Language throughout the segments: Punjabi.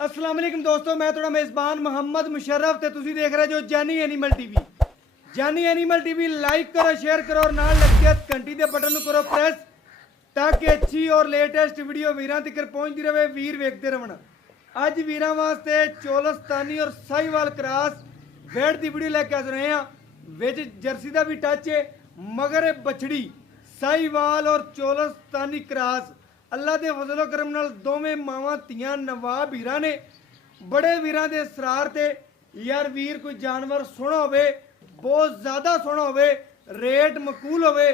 अस्सलाम वालेकुम दोस्तों, मैं थोड़ा मेज़बान मोहम्मद मुशर्रफ ते तुसी देख रहे जो जानी एनिमल टीवी। जानी एनिमल टीवी लाइक करो, शेयर करो और नाल लगे घंटी के बटन को करो प्रेस ताकि अच्छी और लेटेस्ट वीडियो वीरां तक पहुंचती रहे, वीर वेखते रहन। अज वीरां वास्ते चोलस्तानी और साहिवाल क्रॉस वेट की वीडियो लैके आ रहे हैं। विच जर्सी का भी टच है, मगर बछड़ी साहिवाल और चोलस्तानी क्रॉस अल्लाह के फजलो करम नाल दोवें मावां धीआं नवाब वीरां ने। बड़े वीरां दे सरार ते यार वीर कोई जानवर सोहना होवे, बहुत ज़्यादा सोहना होवे, रेट मकूल होवे,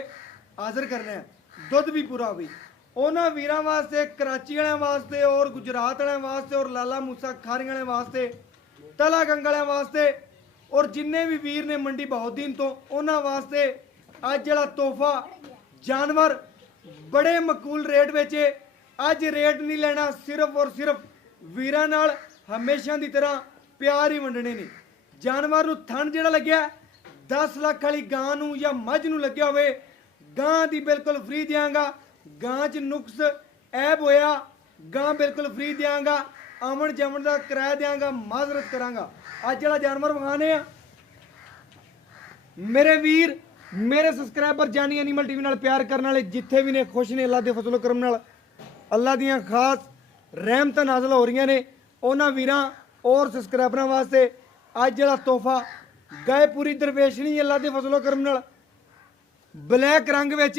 हाजिर करना है, दुध भी पूरा होवे। उन्हां वीरां वास्ते, कराची वालियां वास्ते और गुजरात वालियां वास्ते और लाला मूसा खारी वालियां वास्ते, तला गंग वालियां वास्ते और जिन्ने भी वीर ने मंडी बहुद्दीन तो उन्हां वास्ते अज जिहड़ा तोहफा जानवर बड़े मकूल रेट बेचे। अज रेट नहीं लेना, सिर्फ और सिर्फ वीरां नाल हमेशा की तरह प्यार ही वंडने ने। जानवर नूं थन जिहड़ा लग्या 10 लाख वाली गां नूं या मझ नूं लग्या होवे, गां दी बिल्कुल फ्री देंगा। गां च नुक्स ऐब होया, गां बिल्कुल फ्री देंगा, आमन जामन का किराया देंगा, माजरत करांगा। अज जिहड़ा जानवर विखाने आ मेरे वीर, मेरे सबसक्राइबर जानी एनिमल टीवी नाल प्यार करने वाले जिथे भी ने खुश ने, अल्लाह के फजलो करम नाल अल्लाह दियां खास रहमतां नाज़िल हो रही ने। उन्हां वीरां और सबसक्राइबरां वास्ते अज जिहड़ा तोहफा गाय पूरी दरवेशनी अल्लाह के फजलो करम नाल ब्लैक रंग विच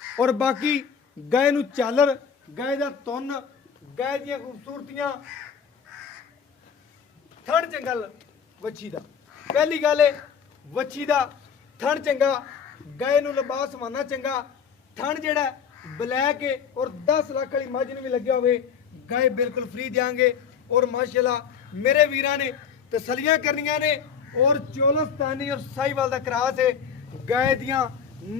और बाकी गाय नूं झालर, गाय दा तुन, गाय दियां खूबसूरतियां, थण चंगा वच्छी दा। पहली गल है वच्छी दा थण चंगा, गाय नूं लिबास माना चंगा, थण जिहड़ा ब्लैक है और 10 लाख वाली मझ नूं भी लग्या होवे, गाय बिल्कुल फ्री देंगे। और माशाल्लाह मेरे वीरां ने तसलियां करनियां ने और चोलस्तानी और साहिवाल दा क्रॉस है, गाय दियां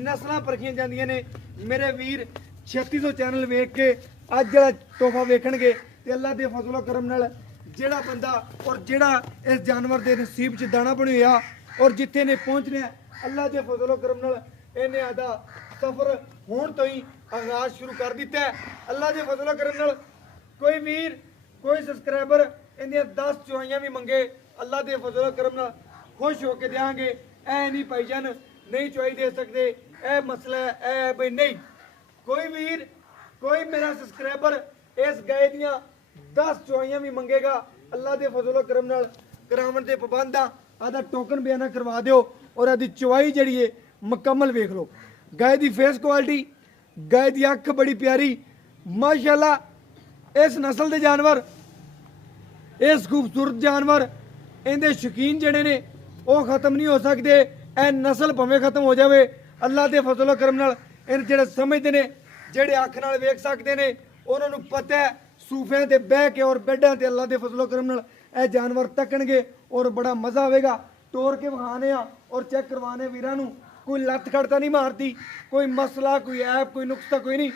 नस्लां परखियां जांदियां ने। मेरे वीर 3600 चैनल वेख के अज जिहड़ा तोहफा वेखणगे ते अल्लाह दे फजलो करम नाल जिहड़ा बंदा और जिहड़ा इस जानवर दे नसीब च दाना बनी होया और जिथे ने पहुंचना अल्लाह के फजलो करम नाल इन्हें आदा सफर होने तो ही आगाज शुरू कर दिता है। अल्लाह के फजलो करम नाल कोई वीर, कोई सबसक्राइबर इन्दियां 10 चुआइयां भी मंगे, अल्लाह के फजलो करम नाल खुश होकर देंगे। ऐ नहीं भाईजान नहीं चुआई दे सकते, ऐ मसला है, ऐ भाई नहीं। कोई वीर, कोई मेरा सबसक्राइबर इस गाय दियां 10 चुआइयां भी मंगेगा, अल्लाह के फजलो करम नाल करावन के पाबंद आ। आदा टोकन बयाना करवा दो और आदि चुवाई जड़ी है मुकम्मल वेख लो। गाय की फेस क्वालिटी, गाय की अख बड़ी प्यारी माशाल्लाह। इस नस्ल के जानवर, इस खूबसूरत जानवर, इनके शौकीन जड़े ने वो खत्म नहीं हो सकते। ए नस्ल भावें खत्म हो जाए, अल्लाह के फजलो करम नाल इन जेड़े समझते हैं, जेड़े अख नाल वेख सकते हैं, उन्होंने पता है सूफियां ते बह के और बेडां ते अल्लाह के फजलो करम नाल ए जानवर तकणगे और बड़ा मजा आएगा। तोड़ के विखाने और चेक करवाने वीरां नूं, कोई लत्त खड़ता नहीं मारती, कोई मसला, कोई ऐप, कोई नुक्सा कोई नहीं।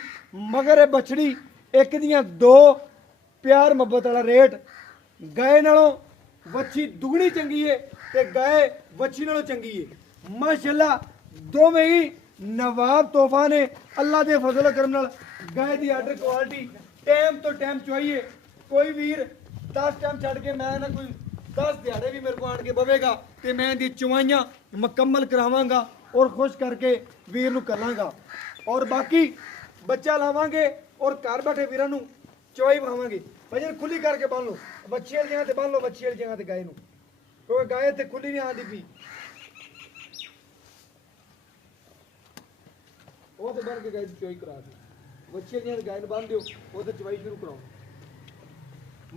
मगर ये बछड़ी एक दियां 2 प्यार मुहब्बत वाला रेट। गाय नालों वच्छी दुगनी चंगी है ते गाय वच्छी नालों चंगी है माशाल्लाह। दोवें ही नवाब तोहफा ने अल्लाह के फजल करम नाल। गाय की आर्डर क्वालिटी टाइम तो टाइम चुआइए। कोई वीर 10 टाइम छड़ के मैं ना कोई 10 दिहाड़े भी मेरे को आन के बवेगा तो मैं इनकी चुआइयाँ मुकम्मल करावांगा और खुश करके वीर नूं करांगा। और बाकी बच्चा लावांगे और घर बैठे वीरां नूं चुआई विखावांगे। भजन खुली करके बन लो, बच्ची वाली जगह ते बन लो, बच्ची वाली जगह ते गाय नूं, क्योंकि गाय ते खुली नहीं आती पी। वो तो बन के गाय की चुआई करा दो, बच्ची वाली गाय नूं बन दिओ, वो तो चुआई शुरू कराओ।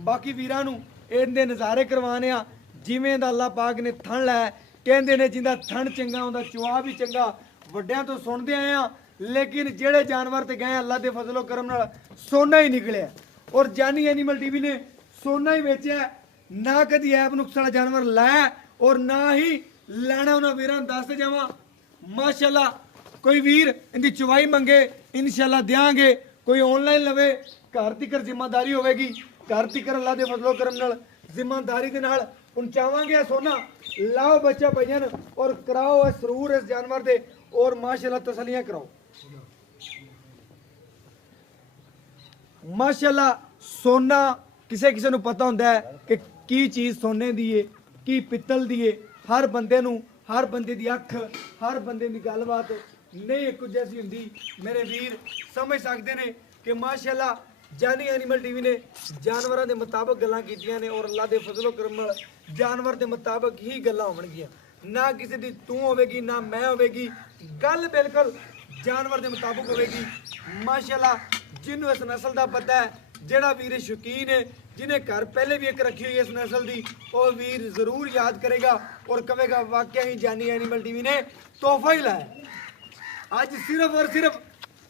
बाकी वीरां नूं इहदे नज़ारे करवाने आ जिवें दा अल्लाह पाक ने थण लाया। कहंदे ने जिंदा थण चंगा हुंदा चुआ भी चंगा। वड्डियां तो सुणदे आए आ, लेकिन जेड़े जानवर ते गए अल्लाह दे फजलो करम नाल सोना ही निकलिया। और जानी एनिमल टीवी ने सोना ही बेचा, ना कदी ऐप नुक्स वाला जानवर लाया और ना ही लाना। उन्होंने वीरां दस जावां माशाल्लाह। कोई वीर इनकी चुवाई मंगे इंशाल्लाह देंगे, कोई ऑनलाइन लवे घर तिकर जिम्मेदारी होगी, घर तिकर अल्लाह के फजलो करम नाल जिम्मेदारी के नाल पहुंचावांगे सोना। लाओ बच्चा भजन और कराओ सरूर इस जानवर दे और माशाल्लाह तसलियां कराओ। माशाल्लाह सोना ਕਿਸੇ ਕਿਸੇ ਨੂੰ ਪਤਾ ਹੁੰਦਾ ਹੈ ਕਿ ਕੀ ਚੀਜ਼ ਸੋਨੇ ਦੀ ਏ, ਕੀ ਪਿੱਤਲ ਦੀ ਏ। ਹਰ ਬੰਦੇ ਨੂੰ, ਹਰ ਬੰਦੇ ਦੀ ਅੱਖ, ਹਰ ਬੰਦੇ ਦੀ ਗੱਲਬਾਤ ਨਹੀਂ ਇੱਕੋ ਜੈਸੀ ਹੁੰਦੀ। ਮੇਰੇ ਵੀਰ ਸਮਝ ਸਕਦੇ ਨੇ ਕਿ ਮਾਸ਼ਾਅੱਲਾ ਜਾਨੀ ਐਨੀਮਲ ਟੀਵੀ ਨੇ ਜਾਨਵਰਾਂ ਦੇ ਮੁਤਾਬਕ ਗੱਲਾਂ ਕੀਤੀਆਂ ਨੇ ਔਰ ਅੱਲਾ ਦੇ ਫਜ਼ਲੋ ਕਰਮ ਨਾਲ ਜਾਨਵਰ ਦੇ ਮੁਤਾਬਕ ਹੀ ਗੱਲਾਂ ਹੋਣਗੀਆਂ। ਨਾ ਕਿਸੇ ਦੀ ਤੂੰ ਹੋਵੇਗੀ ਨਾ ਮੈਂ ਹੋਵੇਗੀ, ਗੱਲ ਬਿਲਕੁਲ ਜਾਨਵਰ ਦੇ ਮੁਤਾਬਕ ਹੋਵੇਗੀ। ਮਾਸ਼ਾਅੱਲਾ ਜਿਹਨੂੰ ਇਸ ਨਸਲ ਦਾ ਪਤਾ ਹੈ, ਜਿਹੜਾ ਵੀਰ ਸ਼ੌਕੀਨ ਹੈ, ਜਿਹਨੇ ਘਰ ਪਹਿਲੇ ਵੀ ਇੱਕ ਰੱਖੀ ਹੋਈ ਇਸ ਨਸਲ ਦੀ, ਉਹ ਵੀਰ ਜ਼ਰੂਰ ਯਾਦ ਕਰੇਗਾ ਔਰ ਕਹੇਗਾ ਵਾਕਿਆ ਹੀ ਜਾਨੀ ਐਨੀਮਲ ਟੀਵੀ ਨੇ ਤੋਹਫਾ ਹੀ ਲਾਇਆ। ਅੱਜ ਸਿਰਫ ਔਰ ਸਿਰਫ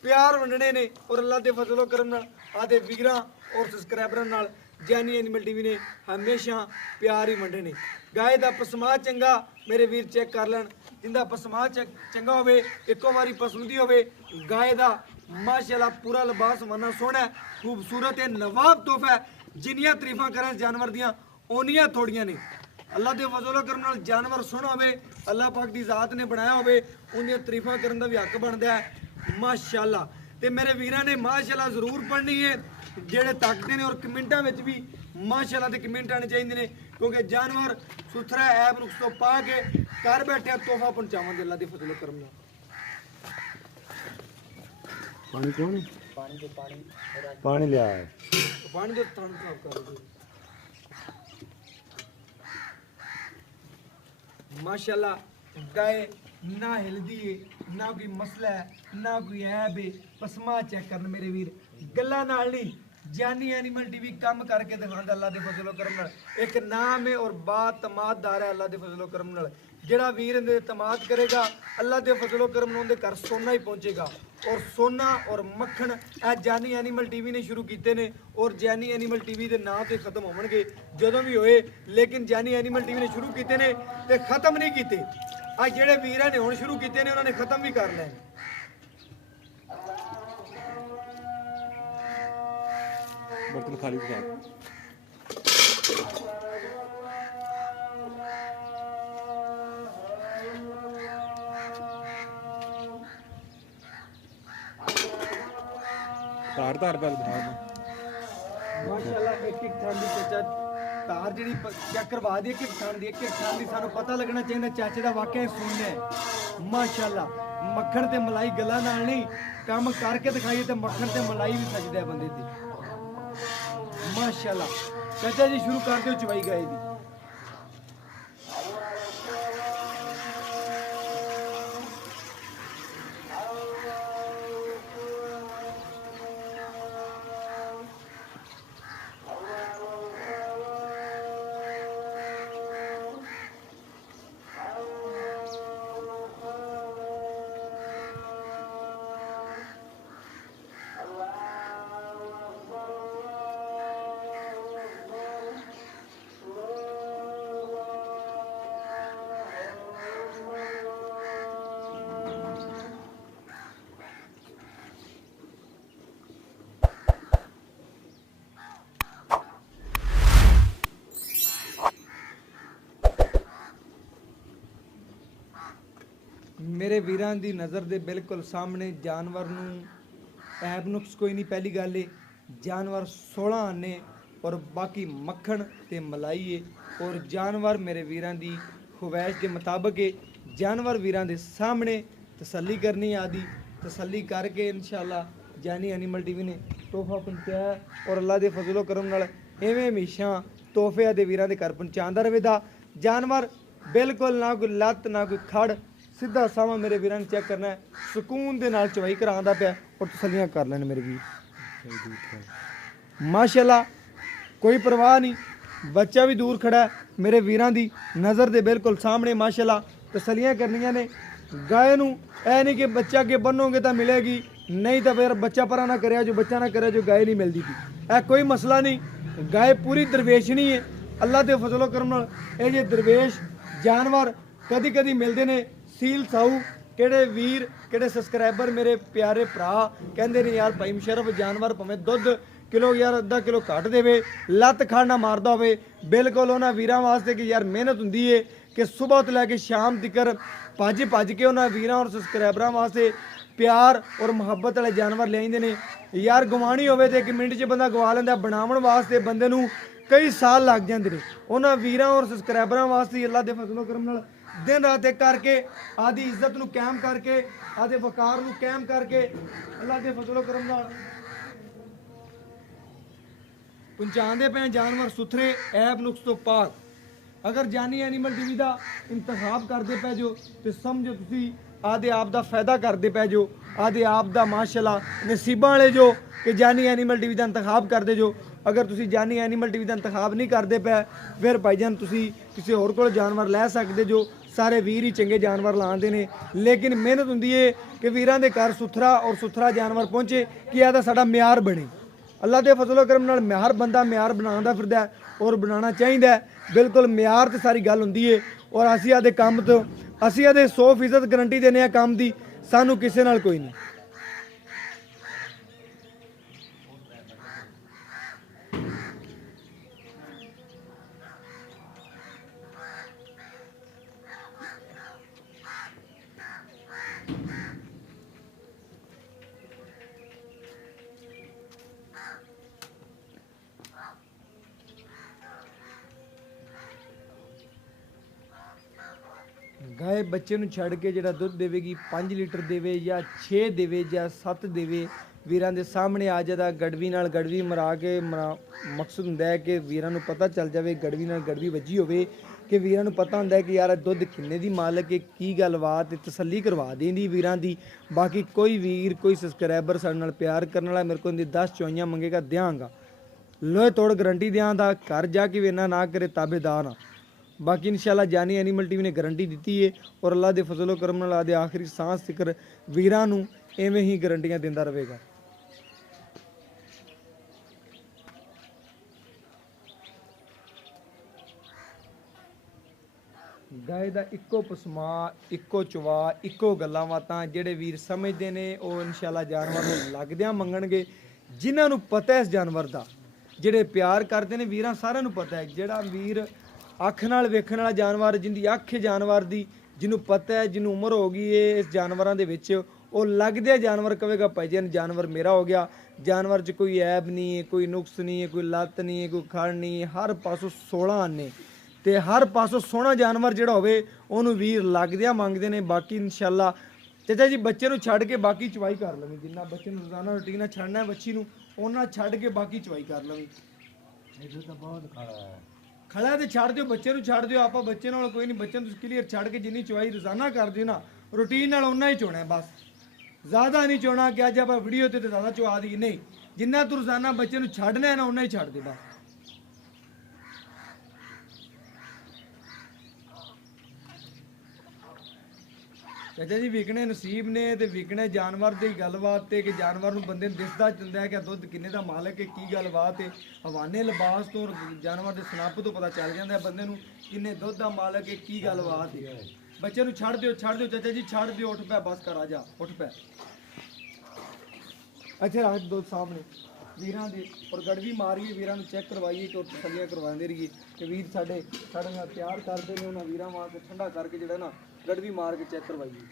ਪਿਆਰ ਵੰਡਣੇ ਨੇ ਔਰ ਅੱਲਾ ਦੇ ਫਜ਼ਲੋ ਕਰਮ ਨਾਲ ਆਦੇ ਵੀਰਾਂ ਔਰ ਸਬਸਕ੍ਰਾਈਬਰਾਂ ਨਾਲ ਜਾਨੀ ਐਨੀਮਲ ਟੀਵੀ ਨੇ ਹਮੇਸ਼ਾ ਪਿਆਰ ਹੀ ਵੰਡੇ ਨੇ। ਗਾਏ ਦਾ ਪਸਮਾ ਚੰਗਾ ਮੇਰੇ ਵੀਰ ਚੈੱਕ ਕਰ ਲੈਣ, ਜਿੰਦਾ ਪਸਮਾ ਚੰਗਾ ਹੋਵੇ, ਇੱਕੋ ਵਾਰੀ ਪਸੰਦੀ ਹੋਵੇ। ਗਾਏ ਦਾ ਮਾਸ਼ਾਅੱਲਾ ਪੂਰਾ ਲਿਬਾਸ ਮਨਾ ਸੋਹਣਾ ਖੂਬਸੂਰਤ ਹੈ, ਨਵਾਬ ਤੋਹਫਾ ਹੈ। ਜਿੰਨੀਆਂ ਤਾਰੀਫਾਂ ਕਰਨ ਜਾਨਵਰ ਦੀਆਂ ਓਨੀਆਂ ਥੋੜੀਆਂ ਨੇ। ਅੱਲਾ ਦੇ ਫਜ਼ਲੋ ਕਰਮ ਨਾਲ ਜਾਨਵਰ ਸੋਹਣਾ ਹੋਵੇ, ਅੱਲਾ ਪਾਕ ਦੀ ਜ਼ਾਤ ਨੇ ਬਣਾਇਆ ਹੋਵੇ, ਉਹਦੀਆਂ ਤਾਰੀਫਾਂ ਕਰਨ ਦਾ ਵੀ ਹੱਕ ਬਣਦਾ ਹੈ ਮਾਸ਼ਾਅੱਲਾ। ਤੇ ਮੇਰੇ ਵੀਰਾਂ ਨੇ ਮਾਸ਼ਾਅੱਲਾ ਜ਼ਰੂਰ ਪੜ੍ਹਨੀ ਹੈ, ਜਿਹੜੇ ਤੱਕਦੇ ਨੇ ਔਰ ਕਮੈਂਟਾਂ ਵਿੱਚ ਵੀ ਮਾਸ਼ਾਅੱਲਾ ਦੇ ਕਮੈਂਟ ਆਣੇ ਚਾਹੀਦੇ ਨੇ, ਕਿਉਂਕਿ ਜਾਨਵਰ ਸੁਥਰਾ ਐਬ ਨੁਕਸ ਤੋਂ ਪਾ ਕੇ ਘਰ ਬੈਠਿਆ ਤੋਹਫਾ ਪਹੁੰਚਾਵਾਂਗੇ ਅੱਲਾ ਦੇ ਫਜ਼ਲੋ ਕਰਮ ਨਾਲ। ਪਾਣੀ ਕੌਣ ਪਾਣੀ ਲਿਆ ਹੈ ਪਾਣੀ ਦੇ ਤਣ ਸਾਫ ਕਰ ਦਿਓ ਮਾਸ਼ਾਅੱਲਾ। ਗਾਏ ਨਾ ਹਿਲਦੀ ਏ, ਨਾ ਕੋਈ ਮਸਲਾ ਹੈ, ਨਾ ਕੋਈ ਐਬ ਏ। ਪਸਮਾ ਚੈੱਕ ਕਰਨ ਮੇਰੇ ਵੀਰ, ਗੱਲਾਂ ਨਾਲ ਨਹੀਂ, ਜਾਨੀ ਐਨੀਮਲ ਟੀਵੀ ਕੰਮ ਕਰਕੇ ਦਿਖਾਉਂਦਾ ਅੱਲਾ ਦੇ ਫਜ਼ਲੋ ਕਰਮ ਨਾਲ। ਇੱਕ ਨਾਮ ਹੈ ਔਰ ਬਾਤਮਾਦਦਾਰ ਹੈ ਅੱਲਾ ਦੇ ਫਜ਼ਲੋ ਕਰਮ ਨਾਲ। ਜਿਹੜਾ ਵੀਰ ਇਹਦੇ ਇਤਮਾਦ ਕਰੇਗਾ ਅੱਲਾ ਦੇ ਫਜ਼ਲੋ ਕਰਮ ਨਾਲ ਉਹਦੇ ਘਰ ਸੋਨਾ ਹੀ ਪਹੁੰਚੇਗਾ। ਔਰ ਸੋਨਾ ਔਰ ਮੱਖਣ ਇਹ ਜਾਨੀ ਐਨੀਮਲ ਟੀਵੀ ਨੇ ਸ਼ੁਰੂ ਕੀਤੇ ਨੇ ਔਰ ਜਾਨੀ ਐਨੀਮਲ ਟੀਵੀ ਦੇ ਨਾਂ ਤੇ ਖਤਮ ਹੋਣਗੇ ਜਦੋਂ ਵੀ ਹੋਏ, ਲੇਕਿਨ ਜਾਨੀ ਐਨੀਮਲ ਟੀਵੀ ਨੇ ਸ਼ੁਰੂ ਕੀਤੇ ਨੇ ਤੇ ਖਤਮ ਨਹੀਂ ਕੀਤੇ। ਆ ਜਿਹੜੇ ਵੀਰਾਂ ਨੇ ਹੁਣ ਸ਼ੁਰੂ ਕੀਤੇ ਨੇ ਉਹਨਾਂ ਨੇ ਖਤਮ ਵੀ ਕਰ ਲੈਣੇ। ਬਰਤਨ ਖਾਲੀ ਦਿਖਾ ਤਾਰ ਪੈ ਮਾਸ਼ਾਅੱਲਾ ਇੱਕ ਇੱਕ ਥਾਂ ਦੀ ਚਾਚਾ ਤਾਰ ਜਿਹੜੀ ਚੈੱਕ ਕਰਵਾ ਦੀ, ਇੱਕ ਇੱਕ ਥਾਂ ਦੀ ਸਾਨੂੰ ਪਤਾ ਲੱਗਣਾ ਚਾਹੀਦਾ ਚਾਚੇ ਦਾ ਵਾਕਿਆ ਸੁਣਨਾ ਹੈ। ਮਾਸ਼ਾਅੱਲਾ ਮੱਖਣ ਤੇ ਮਲਾਈ ਗੱਲਾਂ ਨਾਲ ਨਹੀਂ, ਕੰਮ ਕਰਕੇ ਦਿਖਾਈਏ ਤੇ ਮੱਖਣ ਤੇ ਮਲਾਈ ਵੀ ਸਜਦਾ ਹੈ ਬੰਦੇ ਦੀ। ਮਾਸ਼ਾਅੱਲਾ ਚਾਚਾ ਜੀ ਸ਼ੁਰੂ ਕਰ ਦਿਓ ਚਵਾਈ ਗਾਏ ਦੀ। ਮੇਰੇ ਵੀਰਾਂ ਦੀ ਨਜ਼ਰ ਦੇ ਬਿਲਕੁਲ ਸਾਹਮਣੇ ਜਾਨਵਰ ਨੂੰ ਐਬ ਨੁਕਸ ਕੋਈ ਨਹੀਂ। ਪਹਿਲੀ ਗੱਲ ਏ ਜਾਨਵਰ 16 ਆਨੇ ਔਰ ਬਾਕੀ ਮੱਖਣ ਤੇ ਮਲਾਈ ਏ ਔਰ ਜਾਨਵਰ ਮੇਰੇ ਵੀਰਾਂ ਦੀ ਖੁਵਾਇਸ਼ ਦੇ ਮੁਤਾਬਕ ਏ। ਜਾਨਵਰ ਵੀਰਾਂ ਦੇ ਸਾਹਮਣੇ ਤਸੱਲੀ ਕਰਨੀ ਆਦੀ, ਤਸੱਲੀ ਕਰਕੇ ਇਨਸ਼ਾਅੱਲਾ ਜਾਨੀ ਐਨੀਮਲ ਟੀਵੀ ਨੇ ਤੋਹਫਾ ਪਹੁੰਚਾਇਆ ਔਰ ਅੱਲਾ ਦੇ ਫਜ਼ਲੋ ਕਰਮ ਨਾਲ ਐਵੇਂ ਹਮੇਸ਼ਾ ਤੋਹਫਿਆਂ ਦੇ ਵੀਰਾਂ ਦੇ ਘਰ ਪਹੁੰਚਾਉਂਦਾ ਰਹੇਗਾ। ਜਾਨਵਰ ਬਿਲਕੁਲ ਨਾ ਕੋਈ ਲੱਤ ਨਾ ਕੋਈ ਖੜ, ਸਿੱਧਾ ਸਾਵਾਂ ਮੇਰੇ ਵੀਰਾਂ ਨੇ ਚੈੱਕ ਕਰਨਾ ਹੈ, ਸਕੂਨ ਦੇ ਨਾਲ ਚਵਾਈ ਕਰਾਉਂਦਾ ਪਿਆ ਔਰ ਤਸੱਲੀਆਂ ਕਰ ਲੈਣ ਮੇਰੇ ਵੀਰ। ਮਾਸ਼ਾਅੱਲਾ ਕੋਈ ਪਰਵਾਹ ਨਹੀਂ, ਬੱਚਾ ਵੀ ਦੂਰ ਖੜਾ ਹੈ ਮੇਰੇ ਵੀਰਾਂ ਦੀ ਨਜ਼ਰ ਦੇ ਬਿਲਕੁਲ ਸਾਹਮਣੇ। ਮਾਸ਼ਾਅੱਲਾ ਤਸੱਲੀਆਂ ਕਰਨੀਆਂ ਨੇ ਗਾਏ ਨੂੰ, ਇਹ ਨਹੀਂ ਕਿ ਬੱਚਾ ਅੱਗੇ ਬੰਨੋਗੇ ਤਾਂ ਮਿਲੇਗੀ, ਨਹੀਂ ਤਾਂ ਫਿਰ ਬੱਚਾ ਪਰਾਂ ਨਾ ਕਰਿਆ ਜੋ ਬੱਚਾ ਨਾ ਕਰਿਆ ਜੋ ਗਾਏ ਨਹੀਂ ਮਿਲਦੀ ਪਈ। ਇਹ ਕੋਈ ਮਸਲਾ ਨਹੀਂ, ਗਾਏ ਪੂਰੀ ਦਰਵੇਸ਼ਣੀ ਹੈ ਅੱਲਾ ਦੇ ਫਜ਼ਲੋ ਕਰਮ ਨਾਲ। ਇਹ ਜੇ ਦਰਵੇਸ਼ ਜਾਨਵਰ ਕਦੀ ਕਦੀ ਮਿਲਦੇ ਨੇ ਸੀਲ ਸਾਊ। ਕਿਹੜੇ ਵੀਰ ਕਿਹੜੇ ਸਬਸਕ੍ਰਾਈਬਰ ਮੇਰੇ ਪਿਆਰੇ ਭਰਾ ਕਹਿੰਦੇ ਨੇ ਯਾਰ ਭਾਈ ਮੁਸ਼ਰਫ ਜਾਨਵਰ ਭਾਵੇਂ ਦੁੱਧ ਕਿਲੋ ਯਾਰ ਅੱਧਾ ਕਿਲੋ ਘੱਟ ਦੇਵੇ, ਲੱਤ ਖਾਣਾ ਮਾਰਦਾ ਹੋਵੇ, ਬਿਲਕੁਲ ਉਹਨਾਂ ਵੀਰਾਂ ਵਾਸਤੇ ਕਿ ਯਾਰ ਮਿਹਨਤ ਹੁੰਦੀ ਏ ਕਿ ਸਵੇਰ ਤੋਂ ਲੈ ਕੇ ਸ਼ਾਮ ਤੱਕ ਭੱਜ ਕੇ ਉਹਨਾਂ ਵੀਰਾਂ ਔਰ ਸਬਸਕ੍ਰਾਈਬਰਾਂ ਵਾਸਤੇ ਪਿਆਰ ਔਰ ਮੁਹੱਬਤ ਵਾਲੇ ਜਾਨਵਰ ਲਿਆਉਂਦੇ ਨੇ ਯਾਰ। ਗਵਾਣੀ ਹੋਵੇ ਤੇ 1 ਮਿੰਟ 'ਚ ਬੰਦਾ ਗਵਾ ਲੈਂਦਾ, ਬਣਾਉਣ ਵਾਸਤੇ ਬੰਦੇ ਨੂੰ ਕਈ ਸਾਲ ਲੱਗ ਜਾਂਦੇ ਨੇ। ਉਹਨਾਂ ਵੀਰਾਂ ਔਰ ਸਬਸਕ੍ਰਾਈਬਰਾਂ ਵਾਸਤੇ ਅੱਲਾ ਦੇ ਫਜ਼ਲ ਕਰਮ ਨਾਲ ਦਿਨ ਰਾਤ ਇੱਕ ਕਰਕੇ ਆਦੀ ਇੱਜ਼ਤ ਨੂੰ ਕਾਇਮ ਕਰਕੇ ਆਦੇ ਵਕਾਰ ਨੂੰ ਕਾਇਮ ਕਰਕੇ ਅੱਲਾ ਦੇ ਫਜ਼ਲ ਕਰਮ ਨਾਲ ਪਹੁੰਚਾਉਂਦੇ ਪਏ ਜਾਨਵਰ ਸੁਥਰੇ ਐਬ ਨੁਕਸ ਤੋਂ ਪਾਕ। ਅਗਰ ਜਾਨੀ ਐਨੀਮਲ ਟੀਵੀ ਦਾ ਇੰਤਖਾਬ ਕਰਦੇ ਪੈ ਜੋ ਤੇ ਸਮਝੋ ਤੁਸੀਂ ਆਦੇ ਆਪ ਦਾ ਫਾਇਦਾ ਕਰਦੇ ਪੈ ਜੋ, ਆਦੇ ਆਪ ਦਾ ਮਾਸ਼ਾਅੱਲਾ ਨਸੀਬਾਂ ਵਾਲੇ ਜੋ ਕਿ ਜਾਨੀ ਐਨੀਮਲ ਟੀਵੀ ਦਾ ਇੰਤਖਾਬ ਕਰਦੇ ਜੋ। ਅਗਰ ਤੁਸੀਂ ਜਾਨੀ ਐਨੀਮਲ ਟੀਵੀ ਦਾ ਇੰਤਖਾਬ ਨਹੀਂ ਕਰਦੇ ਪਏ ਫਿਰ ਭਾਈਜਾਨ ਤੁਸੀਂ ਕਿਸੇ ਹੋਰ ਕੋਲ ਜਾਨਵਰ ਲੈ ਸਕਦੇ ਜੋ। ਸਾਰੇ ਵੀਰ ਹੀ ਚੰਗੇ ਜਾਨਵਰ ਲਾਉਂਦੇ ਨੇ, ਲੇਕਿਨ ਮਿਹਨਤ ਹੁੰਦੀ ਏ ਕਿ ਵੀਰਾਂ ਦੇ ਘਰ ਸੁਥਰਾ ਜਾਨਵਰ ਪਹੁੰਚੇ ਕਿ ਇਹਦਾ ਸਾਡਾ ਮਿਆਰ ਬਣੇ। ਅੱਲਾ ਦੇ ਫਜ਼ਲ ਕਰਮ ਨਾਲ ਹਰ ਬੰਦਾ ਮਿਆਰ ਬਣਾਉਂਦਾ ਫਿਰਦਾ ਔਰ ਬਣਾਉਣਾ ਚਾਹੀਦਾ। ਬਿਲਕੁਲ ਮਿਆਰ ਤੇ ਸਾਰੀ ਗੱਲ ਹੁੰਦੀ ਏ ਔਰ ਅਸੀਂ ਆਦੇ ਕੰਮ ਤੋਂ ਅਸੀਂ ਇਹਦੇ 100% ਗਰੰਟੀ ਦਿੰਦੇ ਆ ਕੰਮ ਦੀ, ਸਾਨੂੰ ਕਿਸੇ ਨਾਲ ਕੋਈ ਨਹੀਂ। ਗਾਏ ਬੱਚੇ ਨੂੰ ਛੱਡ ਕੇ ਜਿਹੜਾ ਦੁੱਧ ਦੇਵੇਗੀ 5 ਲੀਟਰ ਦੇਵੇ ਜਾਂ 6 ਦੇਵੇ ਜਾਂ 7 ਦੇਵੇ, ਵੀਰਾਂ ਦੇ ਸਾਹਮਣੇ ਆ ਜਾਂਦਾ ਗੜਵੀ ਨਾਲ ਗੜਵੀ ਮਰਾ ਕੇ ਮਕਸਦ ਹੁੰਦਾ ਹੈ ਕਿ ਵੀਰਾਂ ਨੂੰ ਪਤਾ ਚੱਲ ਜਾਵੇ ਗੜਵੀ ਨਾਲ ਗੜਵੀ ਵੱਜੀ ਹੋਵੇ, ਕਿ ਵੀਰਾਂ ਨੂੰ ਪਤਾ ਹੁੰਦਾ ਹੈ ਕਿ ਯਾਰ ਦੁੱਧ ਕਿੰਨੇ ਦੀ ਮਾਲਕ ਹੈ, ਕੀ ਗੱਲਬਾਤ, ਤਸੱਲੀ ਕਰਵਾ ਦੇਂਦੀ ਵੀਰਾਂ ਦੀ। ਬਾਕੀ ਕੋਈ ਵੀਰ ਕੋਈ ਸਬਸਕ੍ਰਾਈਬਰ ਸਾਡੇ ਨਾਲ ਪਿਆਰ ਕਰਨ ਵਾਲਾ ਮੇਰੇ ਕੋਲ 10 ਚੁਆਈਆਂ ਮੰਗੇਗਾ ਦਿਆਂਗਾ, ਲੋਹੇ ਤੋੜ ਗਰੰਟੀ ਦਿਆਂਗਾ, ਘਰ ਜਾ ਕੇ ਵੀ ਨਾ ਕਰੇ ਤਾਬੇਦਾਰ ਹਾਂ। ਬਾਕੀ ਇਨਸ਼ਾਅੱਲਾ ਜਾਨੀ ਐਨੀਮਲ ਟੀਵੀ ਨੇ ਗਰੰਟੀ ਦਿੱਤੀ ਹੈ ਔਰ ਅੱਲਾ ਦੇ ਫਜ਼ਲ ਕਰਮ ਨਾਲ ਆਦੇ ਆਖਰੀ ਸਾਂਸ ਤੱਕ ਵੀਰਾਂ ਨੂੰ ਐਵੇਂ ਹੀ ਗਰੰਟੀਆਂ ਦਿੰਦਾ ਰਹੇਗਾ। ਗਾਏ ਦਾ ਇੱਕੋ ਪਸਮਾ, ਇੱਕੋ ਚਵਾ, ਇੱਕੋ ਗੱਲਾਂ ਬਾਤਾਂ। ਜਿਹੜੇ ਵੀਰ ਸਮਝਦੇ ਨੇ ਉਹ ਇਨਸ਼ਾਅੱਲਾ ਜਾਨਵਰ ਨੂੰ ਲੱਗਦਿਆਂ ਮੰਗਣਗੇ। ਜਿਨ੍ਹਾਂ ਨੂੰ ਪਤਾ ਹੈ ਇਸ ਜਾਨਵਰ ਦਾ, ਜਿਹੜੇ ਪਿਆਰ ਕਰਦੇ ਨੇ ਵੀਰਾਂ ਸਾਰਿਆਂ ਨੂੰ ਪਤਾ ਹੈ। ਜਿਹੜਾ ਵੀਰ ਅੱਖ ਨਾਲ ਵੇਖਣ ਵਾਲਾ ਜਾਨਵਰ, ਜਿੰਦੀ ਅੱਖ ਹੈ ਜਾਨਵਰ ਦੀ, ਜਿਹਨੂੰ ਪਤਾ ਹੈ, ਜਿਹਨੂੰ ਉਮਰ ਹੋ ਗਈ ਹੈ ਇਸ ਜਾਨਵਰਾਂ ਦੇ ਵਿੱਚ, ਉਹ ਲੱਗਦੇ ਜਾਨਵਰ ਕਹੇਗਾ ਭਾਈ ਜਾਨ ਜਾਨਵਰ ਮੇਰਾ ਹੋ ਗਿਆ। ਜਾਨਵਰ 'ਚ ਕੋਈ ਐਬ ਨਹੀਂ ਹੈ, ਕੋਈ ਨੁਕਸ ਨਹੀਂ ਹੈ, ਕੋਈ ਲੱਤ ਨਹੀਂ ਹੈ, ਕੋਈ ਖੜ ਨਹੀਂ ਹੈ, ਹਰ ਪਾਸੋਂ 16 ਆਨੇ ਤੇ ਹਰ ਪਾਸੋਂ ਸੋਹਣਾ ਜਾਨਵਰ ਜਿਹੜਾ ਹੋਵੇ ਉਹਨੂੰ ਵੀਰ ਲੱਗਦਿਆਂ ਮੰਗਦੇ ਨੇ। ਬਾਕੀ ਇਨਸ਼ਾਅੱਲਾ ਚਾਚਾ ਜੀ ਬੱਚੇ ਨੂੰ ਛੱਡ ਕੇ ਬਾਕੀ ਚਵਾਈ ਕਰ ਲਵੀਂ, ਜਿੰਨਾ ਬੱਚੇ ਨੂੰ ਰੋਜ਼ਾਨਾ ਰੂਟੀਨ ਨਾਲ ਛੱਡਣਾ ਹੈ ਬੱਚੀ ਨੂੰ ਉਹਨਾਂ ਛੱਡ ਕੇ ਬਾਕੀ ਚਵਾਈ ਕਰ ਲਵੀਂ। ਇਹ ਤਾਂ ਬਹੁਤ ਖੜਾ ਤੇ ਛੱਡ ਦਿਓ, ਬੱਚੇ ਨੂੰ ਛੱਡ ਦਿਓ, ਆਪਾਂ ਬੱਚੇ ਨਾਲ ਕੋਈ ਨਹੀਂ, ਬੱਚੇ ਨੂੰ ਤੁਸੀਂ ਕਲੀਅਰ ਛੱਡ ਕੇ ਜਿੰਨੀ ਚਵਾਈ ਰੋਜ਼ਾਨਾ ਕਰ ਦਿਓ ਨਾ ਰੂਟੀਨ ਨਾਲ ਉਹਨਾਂ ਹੀ ਚੋਣਾ ਬਸ, ਜ਼ਿਆਦਾ ਨਹੀਂ ਚੋਣਾ ਕਿ ਅੱਜ ਆਪਾਂ ਵੀਡੀਓ ਤੇ ਜ਼ਿਆਦਾ ਚਵਾ ਦੀ ਨਹੀਂ। ਜਿੰਨਾ ਤੂੰ ਰੋਜ਼ਾਨਾ ਬੱਚੇ ਨੂੰ ਛੱਡਣਾ ਹੈ ਨਾ ਉਹਨਾਂ ਹੀ ਛੱਡ ਦੇ ਬਸ। ਚਾਚਾ ਜੀ ਵਿਕਣੇ ਨਸੀਬ ਨੇ ਤੇ ਵਿਕਣੇ ਜਾਨਵਰ ਦੀ ਗੱਲਬਾਤ ਤੇ ਕਿ ਜਾਨਵਰ ਨੂੰ ਬੰਦੇ ਨੂੰ ਦਿਸਦਾ ਚੰਦਾ ਹੈ ਕਿ ਦੁੱਧ ਕਿੰਨੇ ਦਾ ਮਾਲਕ ਹੈ, ਕੀ ਗੱਲਬਾਤ ਹੈ। ਹਵਾਨੇ ਲਿਬਾਸ ਤੋਂ ਜਾਨਵਰ ਦੇ ਸਨੱਪ ਤੋਂ ਪਤਾ ਚੱਲ ਜਾਂਦਾ ਬੰਦੇ ਨੂੰ ਕਿੰਨੇ ਦੁੱਧ ਦਾ ਮਾਲਕ ਹੈ, ਕੀ ਗੱਲਬਾਤ ਹੈ। ਬੱਚੇ ਨੂੰ ਛੱਡ ਦਿਓ ਚਾਚਾ ਜੀ ਛੱਡ ਦਿਓ, ਉੱਠ ਪੈ ਬਸ ਕਰ, ਆ ਜਾ ਉੱਠ ਪੈ। ਇੱਥੇ ਰੱਖ ਦੁੱਧ ਸਾਹਮਣੇ ਵੀਰਾਂ ਦੇ ਔਰ ਗੜਵੀ ਮਾਰੀਏ, ਵੀਰਾਂ ਨੂੰ ਚੈੱਕ ਕਰਵਾਈਏ ਕਿ ਤਸੱਲੀਆਂ ਕਰਵਾਉਂਦੇ ਰਹੀਏ ਕਿ ਵੀਰ ਸਾਡੇ ਨਾਲ ਪਿਆਰ ਕਰਦੇ ਨੇ। ਉਹਨਾਂ ਵੀਰਾਂ ਵਾਸਤੇ ਠੰਡਾ ਕਰਕੇ ਜਿਹੜਾ ਨਾ ਗੜਵੀ ਮਾਰ ਕੇ ਚੈੱਕ ਕਰਵਾਈਏ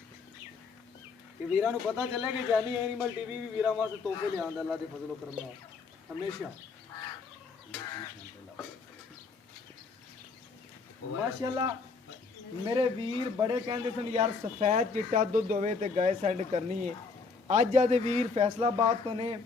ਕਿ ਵੀਰਾਂ ਨੂੰ ਪਤਾ ਚੱਲੇ ਕਿ ਜਾਨੀ ਐਨੀਮਲ ਟੀਵੀ ਵੀ ਵੀਰਾਂ ਵਾਸਤੇ ਤੋਹਫੇ ਲਿਆਉਂਦਾ ਅੱਲਾ ਦੇ ਫਜ਼ਲ ਕਰਮ ਨਾਲ ਹਮੇਸ਼ਾ। ਮਾਸ਼ਾਅੱਲਾ ਮੇਰੇ ਵੀਰ ਬੜੇ ਕਹਿੰਦੇ ਸਨ ਯਾਰ ਸਫੈਦ ਚਿੱਟਾ ਦੁੱਧ ਹੋਵੇ ਤੇ ਗਾਇ ਸੈਂਡ ਕਰਨੀ ਹੈ। ਅੱਜ ਆਦੇ ਵੀਰ ਫੈਸਲਾਬਾਦ ਤੋਂ ਨੇ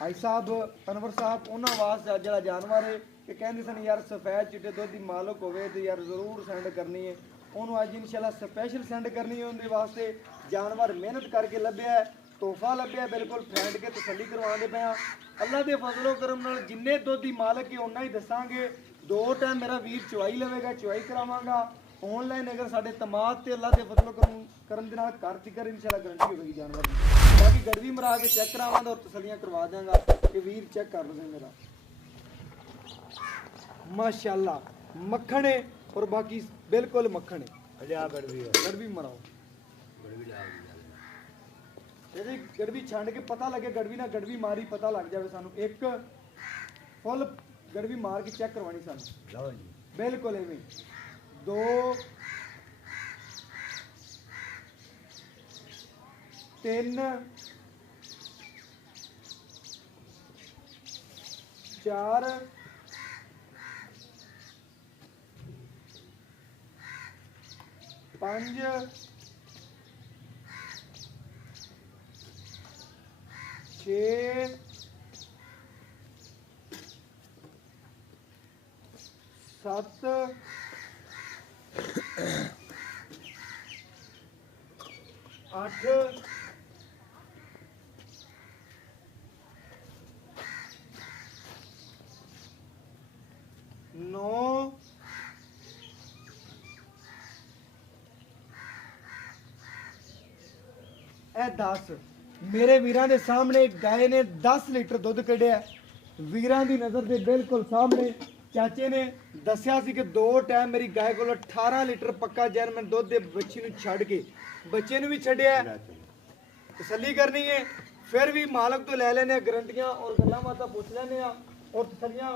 ਭਾਈ ਸਾਹਿਬ ਅਨਵਰ ਸਾਹਿਬ, ਉਹਨਾਂ ਵਾਸਤੇ ਜਿਹੜਾ ਜਾਨਵਰ ਹੈ ਕਿ ਕਹਿੰਦੇ ਸਨ ਯਾਰ ਸਫੈਦ ਚਿੱਟੇ ਦੁੱਧ ਦੀ ਮਾਲਕ ਹੋਵੇ ਤੇ ਯਾਰ ਜ਼ਰੂਰ ਸੈਂਡ ਕਰਨੀ ਹੈ। ਉਹਨੂੰ ਅੱਜ ਇਨਸ਼ਾਅੱਲਾ ਸਪੈਸ਼ਲ ਸੈਂਡ ਕਰਨੀ ਹੈ। ਉਹਦੇ ਵਾਸਤੇ ਜਾਨਵਰ ਮਿਹਨਤ ਕਰਕੇ ਲੱਭਿਆ, ਤੋਹਫਾ ਲੱਭਿਆ, ਬਿਲਕੁਲ ਫੈਂਡ ਕੇ ਤਸੱਲੀ ਕਰਵਾਉਂਦੇ ਪਏ ਆ। ਅੱਲਾ ਦੇ ਫਜ਼ਲੋ ਕਰਮ ਨਾਲ ਜਿੰਨੇ ਦੁੱਧ ਦੀ ਮਾਲਕ ਹੈ ਉਹਨਾਂ ਹੀ ਦੱਸਾਂਗੇ। 2 ਟਾਈਮ ਮੇਰਾ ਵੀਰ ਚੁਆਈ ਲਵੇਗਾ, ਚੁਆਈ ਕਰਾਵਾਂਗਾ ਆਨਲਾਈਨ। ਅਗਰ ਸਾਡੇ ਤਮਾਦ ਤੇ ਅੱਲਾ ਦੇ ਫਜ਼ਲੋ ਕਰਮ ਦੇ ਨਾਲ ਘਰ ਤਿਕਰ ਇਨਸ਼ਾਅੱਲਾ ਗਰੰਟੀ ਹੋਵੇਗੀ ਜਾਨਵਰ ਦੀ। ਬਾਕੀ ਗੜਵੀ ਮਰਾ ਕੇ ਚੈੱਕ ਕਰਾਵਾਂਗਾ ਔਰ ਤਸੱਲੀਆਂ ਕਰਵਾ ਦਿਆਂਗਾ ਕਿ ਵੀਰ ਚੈੱਕ ਕਰ ਲਵੇ ਮੇਰਾ ਮਾਸ਼ਾਅੱਲਾ ਮੱਖਣ ਹੈ और बाकी बिल्कुल मक्खन है। गड़वी मराओ गड़वी छंड के पता लगे गड़वी ना गड़वी मारी पता लग जाए सानू। एक फुल गड़वी मार के चेक करवानी सानू बिल्कुल एवें। 2 3 4 5 6 7 8 9 ਇਹ 10 ਮੇਰੇ ਵੀਰਾਂ ਦੇ ਸਾਹਮਣੇ ਗਾਏ ਨੇ 10 ਲੀਟਰ ਦੁੱਧ ਕੱਢਿਆ। ਵੀਰਾਂ ਦੀ ਨਜ਼ਰ ਦੇ ਬਿਲਕੁਲ ਸਾਹਮਣੇ ਚਾਚੇ ਨੇ ਦੱਸਿਆ ਸੀ ਕਿ 2 ਟਾਈਮ ਮੇਰੀ ਗਾਏ ਕੋਲ 18 ਲੀਟਰ ਪੱਕਾ ਜੈਨੂਇਨ ਦੁੱਧ ਦੇ ਬੱਚੀ ਨੂੰ ਛੱਡ ਕੇ ਬੱਚੇ ਨੂੰ ਵੀ ਛੱਡਿਆ। ਤਸੱਲੀ ਕਰਨੀ ਹੈ, ਫਿਰ ਵੀ ਮਾਲਕ ਤੋਂ ਲੈ ਲੈਣੇ ਗਰੰਟੀਆਂ ਔਰ ਗੱਲਾਂ ਬਾਤਾਂ ਪੁੱਛ ਲੈਣੇ ਆ ਔਰ ਤਸੱਲੀਆਂ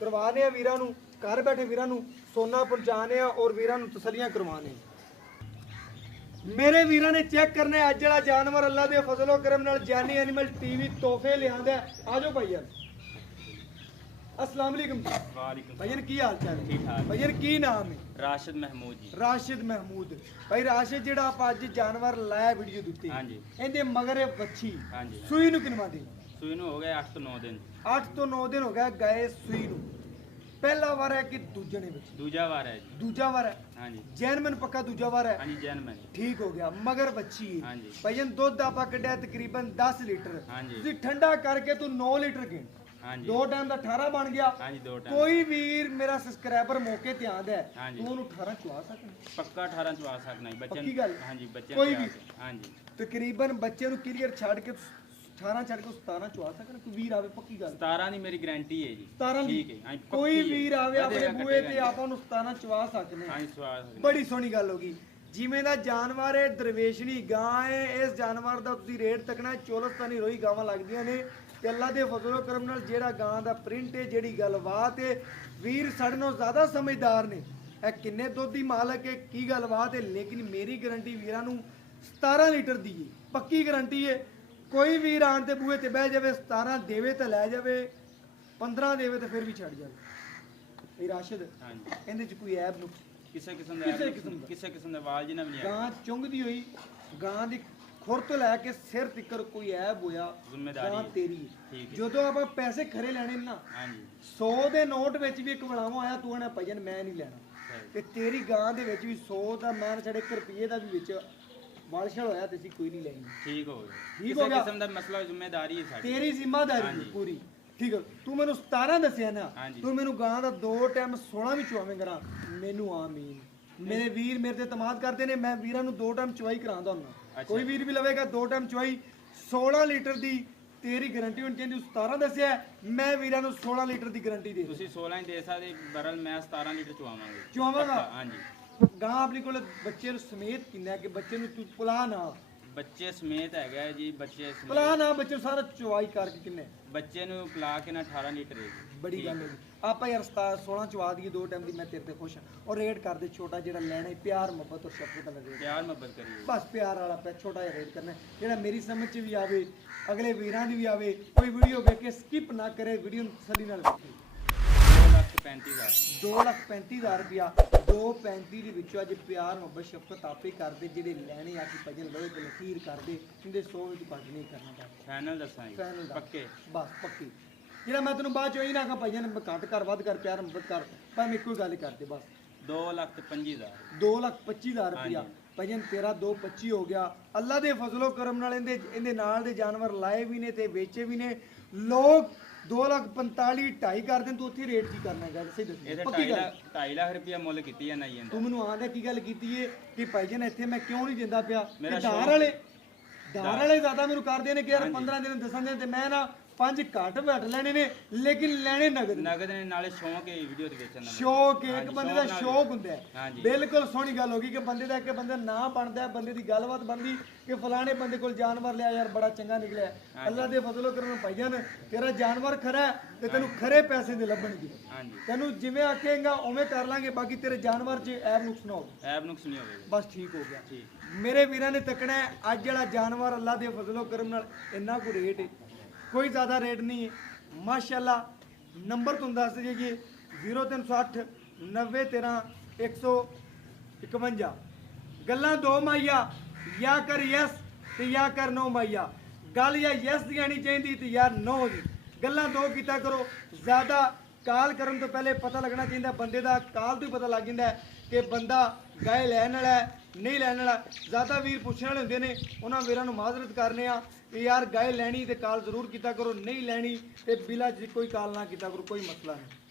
ਕਰਵਾਣੇ ਆ ਵੀਰਾਂ ਨੂੰ, ਘਰ ਬੈਠੇ ਵੀਰਾਂ ਨੂੰ ਸੋਨਾ ਪਹੁੰਚਾਣੇ ਆ ਔਰ ਵੀਰਾਂ ਨੂੰ ਤਸੱਲੀਆਂ ਕਰਵਾਣੇ। ਮੇਰੇ ਵੀਰਾਂ ਨੇ ਚੈੱਕ ਕਰਨਾ ਹੈ ਅੱਜ ਜਿਹੜਾ ਜਾਨਵਰ ਅੱਲਾ ਦੇ ਫਜ਼ਲੋ ਕਰਮ ਨਾਲ ਜਾਨੀ ਐਨੀਮਲ ਟੀਵੀ ਤੋਹਫੇ ਲਿਆਂਦਾ। ਆਜੋ ਭਾਈਆ, अस्सलाम वालेकुम जी। वालेकुम भाईजान की हाल चाल है? ठीक ठाक। भाईजान की नाम है? राशिद महमूद जी। राशिद महमूद भाई। राशिद ਜਿਹੜਾ ਆਪਾਂ ਅੱਜ ਜਾਨਵਰ ਲਾਇਆ ਵੀਡੀਓ ਦਿੱਤੀ ਹਾਂਜੀ। ਇਹਦੇ ਮਗਰ ਇਹ ਵੱਛੀ ਹਾਂਜੀ। ਸੂਈ ਨੂੰ ਕਿੰਨਾ ਦਿਨ? ਸੂਈ ਨੂੰ ਹੋ ਗਏ 8 ਤੋਂ 9 ਦਿਨ। 8 ਤੋਂ 9 ਦਿਨ ਹੋ ਗਿਆ ਗਏ ਸੂਈ ਨੂੰ। ਪਹਿਲਾ ਵਾਰ ਹੈ ਕਿ ਦੂਜੇ ਨੇ ਵਿੱਚ? ਦੂਜਾ ਵਾਰ ਹੈ ਜੀ। ਦੂਜਾ ਵਾਰ ਹੈ। ਹਾਂਜੀ ਜੈਨਮਨ ਪੱਕਾ ਦੂਜਾ ਵਾਰ ਹੈ। ਹਾਂਜੀ ਜੈਨਮਨ। ਠੀਕ ਹੋ ਗਿਆ। ਮਗਰ ਬੱਚੀ ਹੈ ਹਾਂਜੀ। ਭਾਈਜਾਨ। ਦੁੱਧ ਆਪਾਂ ਕੱਢਿਆ ਤਕਰੀਬਨ 10 ਲੀਟਰ। ਹਾਂਜੀ। ਤੁਸੀਂ ਠੰਡਾ ਕਰਕੇ ਤੂੰ 9 ਲੀਟਰ ਗਿਣ। ਹਾਂਜੀ 2 ਟਾਈਮ ਦਾ 18 ਬਣ ਗਿਆ। ਹਾਂਜੀ 2 ਟਾਈਮ। ਕੋਈ ਵੀਰ ਮੇਰਾ ਸਬਸਕ੍ਰਾਈਬਰ ਮੌਕੇ ਤੇ ਆਂਦਾ ਹੈ ਹਾਂਜੀ। ਤੂੰ ਉਹਨੂੰ 18 ਚੁਆ ਸਕਦਾ? ਪੱਕਾ 18 ਚਵਾ ਸਕਣਾ ਜੀ ਬੱਚੇ ਪੱਕੀ ਗੱਲ? ਹਾਂਜੀ ਬੱਚੇ ਕੋਈ ਨੂੰ ਵੀ? ਪਿਆ ਕੇ। ਹਾਂਜੀ ਤਕਰੀਬਨ ਬੱਚੇ ਨੂੰ ਕਲੀਅਰ ਛੱਡ ਕੇ 18 ਛੱਡ ਕੇ 17 ਚੁਆ ਸਕਦਾ? ਕੋਈ ਵੀਰ ਆਵੇ ਪੱਕੀ ਗੱਲ? 17 ਦੀ ਮੇਰੀ ਗਾਰੰਟੀ ਹੈ ਜੀ। 17 ਦੀ? ਠੀਕ ਹੈ ਹਾਂਜੀ ਕੋਈ ਪੱਕੀ ਹੈ। ਵੀਰ ਆਵੇ ਆਪਣੇ ਵਧੇਗਾ, ਬੂਏ ਘਟੇਗਾ ਤੇ ਨਹੀਂ। ਆਪਾਂ ਨੂੰ 17 ਚੁਆ ਸਕਦੇ ਹਾਂ। ਹਾਂਜੀ ਸਵਾਦ ਬੜੀ ਸੋਹਣੀ ਗੱਲ ਹੋ ਗਈ। ਜਿਵੇਂ ਦਾ ਜਾਨਵਰ ਹੈ ਦਰਵੇਸ਼ਨੀ ਗਾਂ ਹੈ, ਇਸ ਜਾਨਵਰ ਦਾ ਤੁਸੀਂ ਰੇਟ ਤੱਕਣਾ ਚੋਲਸਤਾਨੀ ਰੋਈ ਗਾਵਾਂ ਲੱਗਦੀਆਂ ਨੇ ਤੇ ਅੱਲਾ ਦੇ ਫਜ਼ਲੋ ਕਰਮ ਨਾਲ ਜਿਹੜਾ ਗਾਂ ਦਾ ਪ੍ਰਿੰਟ ਹੈ, ਜਿਹੜੀ ਗੱਲਬਾਤ ਹੈ, ਵੀਰ ਸਾਡੇ ਨਾਲੋਂ ਜ਼ਿਆਦਾ ਸਮਝਦਾਰ ਨੇ। ਇਹ ਕਿੰਨੇ ਦੁੱਧ ਦੀ ਮਾਲਕ ਹੈ, ਕੀ ਗੱਲਬਾਤ ਹੈ, ਲੇਕਿਨ ਮੇਰੀ ਗਾਰੰਟੀ ਵੀਰਾਂ ਨੂੰ 17 ਲੀਟਰ ਦੀ ਹੈ, ਪੱਕੀ ਗਾਰੰਟੀ ਹੈ। ਕੋਈ ਵੀਰ ਆਣ ਤੇ ਬੂਹੇ ਤੇ ਬਹਿ ਜਾਵੇ 17 ਦੇਵੇ ਤਾਂ ਲੈ ਜਾਵੇ, 15 ਦੇਵੇ ਤਾਂ ਫਿਰ ਵੀ ਛੱਡ ਜਾਵੇ। ਇਹ ਰਾਸ਼ਿਦ ਹਾਂਜੀ ਇਹਦੇ ਚ ਕੋਈ ਐਬ ਨੂੰ ਕਿਸੇ ਕਿਸਮ ਕਿਸੇ ਦਾ ਕਿਸਮ ਦਾ। ਕਿਸੇ ਕਿਸਮ ਦਾ ਵਾਲ ਜਿਨਾ ਵੀ ਨਹੀਂ ਗਾਂ ਚੁੰਗਦੀ ਹੋਈ ਗਾਂ ਦੀ ਖੁਰ ਤੋਂ ਲੈ ਕੇ ਸਿਰ ਤੱਕ ਕੋਈ ਐਬ ਹੋਇਆ ਜ਼ਿੰਮੇਵਾਰੀ ਗਾਂ ਹੈ। ਤੇਰੀ ਹੈ। ਠੀਕ ਹੈ। ਜਦੋਂ ਆਪਾਂ ਪੈਸੇ ਖਰੇ ਲੈਣੇ ਨਾ, ਹਾਂਜੀ 100 ਦੇ ਨੋਟ ਵਿੱਚ ਵੀ ਇੱਕ ਬਣਾਵਾ ਆਇਆ ਤੂੰ ਆਣਾ ਭਜਨ ਮੈਂ ਨਹੀਂ ਲੈਣਾ, ਸਹੀ। ਤੇ ਤੇਰੀ ਗਾਂ ਦੇ ਵਿੱਚ ਵੀ 100 ਦਾ ਮੈਂ ਸਾਡੇ 1 ਰੁਪਏ ਦਾ ਵੀ ਵਿੱਚ ਵਾਲਸ਼ਲ ਹੋਇਆ ਤੇ ਅਸੀਂ ਕੋਈ ਨਹੀਂ ਲੈਣੀ। ਠੀਕ ਹੋ ਗਿਆ। ਠੀਕ ਹੋ ਕਿਸੇ ਗਿਆ। ਕਿਸਮ ਦਾ ਮਸਲਾ ਜ਼ਿੰਮੇਵਾਰੀ ਹੈ ਸਾਡੀ। ਤੇਰੀ ਜ਼ਿੰਮੇਵਾਰੀ ਹੈ ਹਾਂਜੀ। ਪੂਰੀ। ਠੀਕ ਹੈ। ਤੂੰ ਮੈਨੂੰ 17 ਦੱਸਿਆ ਨਾ, ਹਾਂਜੀ। ਤੂੰ ਮੈਨੂੰ ਗਾਂ ਦਾ 2 ਟਾਈਮ 16 ਵੀ ਚੁਆਵੇਂਗਾ ਮੈਨੂੰ ਆਮੀਨ। ਮੇਰੇ ਵੀਰ ਮੇਰੇ ਤੇ ਇਤਮਾਦ ਕਰਦੇ ਨੇ, ਮੈਂ ਵੀਰਾਂ ਨੂੰ 2 ਟਾਈਮ ਚੁਆਈ ਕਰਾਉਂਦਾ ਹੁੰਦਾ। ਅੱਛਾ। ਕੋਈ ਵੀਰ ਵੀ ਲਵੇਗਾ 2 ਟਾਈਮ ਚੁਆਈ 16 ਲੀਟਰ ਦੀ ਤੇਰੀ ਗਾਰੰਟੀ ਹੋਣੀ ਚਾਹੀਦੀ। 17 ਦੱਸਿਆ, ਮੈਂ ਵੀਰਾਂ ਨੂੰ 16 ਲੀਟਰ ਦੀ ਗਾਰੰਟੀ ਦੇ ਤੁਸੀਂ 16 ਹੀ ਦੇ ਸਕਦੇ, ਬਰਲ ਮੈਂ 17 ਲੀਟਰ ਚਵਾਵਾਂਗੇ। ਚੁਆਵਾਂਗਾ। ਪੱਕਾ, ਹਾਂਜੀ ਗਾਂ ਆਪਣੀ ਕੋਲ ਬੱਚੇ ਨੂੰ ਸਮੇਤ ਕਿੰਨਾ ਕਿ ਬੱਚੇ ਨੂੰ ਤੂੰ ਪੁਲਾ ਨਾ ਬੱਚੇ ਸਮੇਤ ਹੈਗਾ ਹੈ ਜੀ। ਬੱਚੇ ਪੁਲਾ ਸਮੇਤ ਨਾ ਬੱਚੇ ਨੂੰ ਸਾਰਾ ਚੁਆਈ ਕਰਕੇ ਕਿੰਨੇ ਬੱਚੇ ਨੂੰ ਪਿਲਾ ਕੇ ਨਾ 18 ਲੀਟਰ ਹੈ ਜੀ। ਬੜੀ ਗੱਲ ਹੋ ਗਈ। ਆਪਾਂ ਯਾਰ 16 ਚਵਾ ਦਈਏ 2 ਟਾਈਮ ਦੀ, ਮੈਂ ਤੇਰੇ ਤੇ ਖੁਸ਼ ਹਾਂ। ਔਰ ਰੇਟ ਕਰਦੇ ਛੋਟਾ ਜਿਹੜਾ ਲੈਣਾ ਹੈ, ਪਿਆਰ ਮੁਹੱਬਤ ਔਰ ਸ਼ਫਕਤ ਨਾਲ ਰੇਟ, ਪਿਆਰ ਮੁਹੱਬਤ ਕਰੀਏ। ਬਸ ਪਿਆਰ ਵਾਲਾ ਪਿਆ ਛੋਟਾ ਜਿਹਾ ਰੇਟ ਕਰਨਾ ਹੈ, ਜਿਹੜਾ ਮੇਰੀ ਸਮਝ 'ਚ ਵੀ ਆਵੇ, ਅਗਲੇ ਵੀਰਾਂ ਦੀ ਵੀ ਆਵੇ। ਕੋਈ ਵੀਡੀਓ ਵੇਖ ਕੇ ਸਕਿਪ ਨਾ ਕਰੇ, ਵੀਡੀਓ ਨੂੰ ਤਸੱਲੀ ਨਾਲ ਵੇਖੇ। 2,35,000 2,35,000 ਰੁਪਇਆ। 2,35 ਦੇ ਵਿੱਚੋਂ ਅੱਜ ਪਿਆਰ ਮੁਹੱਬਤ ਸ਼ਫਕਤ ਆਪੇ ਕਰਦੇ, ਜਿਹੜੇ ਲੈਣੇ ਆ ਕਿ ਭਜਨ ਲਵੇ ਤੇ ਲਖੀਰ ਕਰਦੇ, ਇਹਦੇ 100 ਵਿੱਚ ਘੱਟ ਨਹੀਂ ਕਰਨਾ ਚਾਹੀਦਾ। ਫਾਈਨਲ ਦੱਸਾਂ ਜੀ। ਫਾਈਨਲ ਪੱਕੇ ਬਸ ਪੱਕੀ। ਜਿਹੜਾ ਮੈਂ ਤੈਨੂੰ ਬਾਅਦ ਚੋਂ ਇਹ ਨਾ ਕਹਾਂ ਭਜਨ ਘੱਟ ਕਰ ਵੱਧ ਕਰ ਪਿਆਰ ਮੁਹੱਬਤ ਕਰ, ਪਰ ਮੈਂ ਇੱਕੋ ਹੀ ਗੱਲ ਕਰਦੇ ਬਸ। 2,25,000 2,25,000 ਰੁਪਇਆ ਭਜਨ ਤੇਰਾ 2,25 ਹੋ ਗਿਆ। ਅੱਲਾ ਦੇ ਫਜ਼ਲੋ ਕਰਮ ਨਾਲ ਇਹਦੇ ਨਾਲ ਦੇ ਜਾਨਵਰ ਲਾਏ ਵੀ ਨੇ ਤੇ ਵੇਚੇ ਵੀ ਨੇ ਲੋਕ। 2,45,000 2.5 ਕਰ ਦੇਣ, ਤੂੰ ਉੱਥੇ ਰੇਟ ਕੀ ਕਰਨਾ ਗੱਲ ਸਹੀ ਦੱਸ ਇਹਦੇ ਪੱਕੀ ਗੱਲ। 2.5 ਲੱਖ ਰੁਪਇਆ ਮੁੱਲ ਕੀਤੀ ਹੈ ਨਾ ਜੀ ਤੂੰ ਇਹਦਾ। ਮੈਨੂੰ ਆਂਦਾ ਕੀ ਗੱਲ ਕੀਤੀ ਏ ਕਿ ਭਾਈਜਨ ਇੱਥੇ ਮੈਂ ਕਿਉਂ ਨਹੀਂ ਦਿੰਦਾ ਪਿਆ? ਮੇਰਾ ਦਾਰ ਸ਼ੌਕ ਵਾਲੇ ਜ਼ਿਆਦਾ ਮੈਨੂੰ ਕਰਦੇ ਨੇ ਕਿ ਯਾਰ ਹਾਂਜੀ। 15 ਦਿਨ 10 ਦਿਨ ਤੇ ਮੈਂ ਨਾ 5 ਘੱਟ ਵੱਟ ਲੈਣੇ ਨੇ ਲੇਕਿਨ ਲੈਣੇ ਨਗਦ ਨੇ। ਨਗਦ ਨੇ ਨਾਲੇ ਸ਼ੌਂਕ ਹੈ ਵੀਡੀਓ ਦੇ ਵੇਚਣ ਦਾ ਸ਼ੌਕ ਇੱਕ ਹਾਂਜੀ, ਬੰਦੇ ਦਾ ਸ਼ੌਕ ਨਾਲ- ਸ਼ੌਕ ਹੁੰਦਾ ਹੈ। ਹਾਂਜੀ। ਬਿਲਕੁਲ ਸੋਹਣੀ ਗੱਲ ਹੋ ਗਈ ਕਿ ਬੰਦੇ ਦਾ ਇੱਕ ਬੰਦਾ ਨਾਂ ਬਣਦਾ ਹੈ, ਬੰਦੇ ਦੀ ਗੱਲਬਾਤ ਬਣਦੀ ਕਿ ਫਲਾਣੇ ਬੰਦੇ ਕੋਲ ਜਾਨਵਰ ਲਿਆ ਯਾਰ ਬੜਾ ਚੰਗਾ ਨਿਕਲਿਆ। ਅੱਲਾ ਦੇ ਫਜ਼ਲੋ ਕਰਮ ਭਾਈਜਾਨ ਤੇਰਾ ਜਾਨਵਰ ਖਰਾ ਹੈ ਤੇ ਤੈਨੂੰ ਖਰੇ ਪੈਸੇ ਦੇ ਲੱਭਣਗੇ। ਹਾਂਜੀ ਤੈਨੂੰ ਜਿਵੇਂ ਆਖੇਗਾ ਉਵੇਂ ਕਰ ਲਾਂਗੇ, ਬਾਕੀ ਤੇਰੇ ਜਾਨਵਰ 'ਚ ਐਬ ਨੁਕਸ ਨਾ ਹੋਵੇ। ਐਬ ਨੁਕਸ ਨਹੀਂ ਹੋਵੇਗਾ ਬਸ ਠੀਕ ਹੋ ਗਿਆ। ਠੀਕ ਮੇਰੇ ਵੀਰਾਂ ਨੇ ਤੱਕਣਾ ਹੈ ਅੱਜ ਜਿਹੜਾ ਜਾਨਵਰ ਅੱਲਾ ਦੇ ਫਜ਼ਲੋ ਕਰਮ ਨਾਲ ਇੰਨਾ ਕੁ ਰੇਟ ਹੈ, ਕੋਈ ਜ਼ਿਆਦਾ ਰੇਟ ਨਹੀਂ ਹੈ ਮਾਸ਼ਾਅੱਲਾ। ਨੰਬਰ ਤੁਹਾਨੂੰ ਦੱਸ ਦਈਏ 0308 9013 151। ਗੱਲਾਂ ਦੋ ਮਾਈਆ, ਜਾਂ ਕਰ ਯੈਸ ਤੇ ਜਾਂ ਕਰ ਨੋ ਮਾਈਆ। ਗੱਲ ਜਾਂ ਯੈਸ ਦੀ ਆਣੀ ਚਾਹੀਦੀ ਤੇ ਜਾਂ ਨੋ ਦੀ। ਗੱਲਾਂ ਦੋ ਕੀਤਾ ਕਰੋ। ਜ਼ਿਆਦਾ ਕਾਲ ਕਰਨ ਤੋਂ ਪਹਿਲੇ ਪਤਾ ਲੱਗਣਾ ਚਾਹੀਦਾ ਬੰਦੇ ਦਾ, ਕਾਲ ਤੋਂ ਹੀ ਪਤਾ ਲੱਗ ਜਾਂਦਾ ਹੈ ਕਿ ਬੰਦਾ ਗਾਇ ਲੈਣ ਵਾਲਾ ਹੈ ਨਹੀਂ ਲੈਣ ਵਾਲਾ। ਜ਼ਿਆਦਾ ਵੀਰ ਪੁੱਛਣ ਵਾਲੇ ਹੁੰਦੇ ਨੇ, ਉਹਨਾਂ ਵੀਰਾਂ ਨੂੰ ਮਾਜ਼ਰਤ ਕਰਨੇ ਆ ਕਿ ਯਾਰ ਗਾਇ ਲੈਣੀ ਤੇ ਕਾਲ ਜ਼ਰੂਰ ਕੀਤਾ ਕਰੋ, ਨਹੀਂ ਲੈਣੀ ਤੇ ਬਿਲਾ 'ਚ ਕੋਈ ਕਾਲ ਨਾ ਕੀਤਾ ਕਰੋ, ਕੋਈ ਮਸਲਾ ਨਹੀਂ।